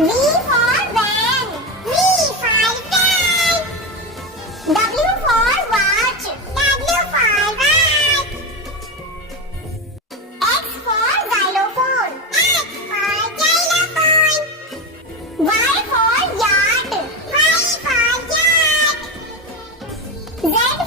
V for van. V for van. W for watch. W for watch. X for xylophone. X for xylophone. Y for yard. Y for yard. Z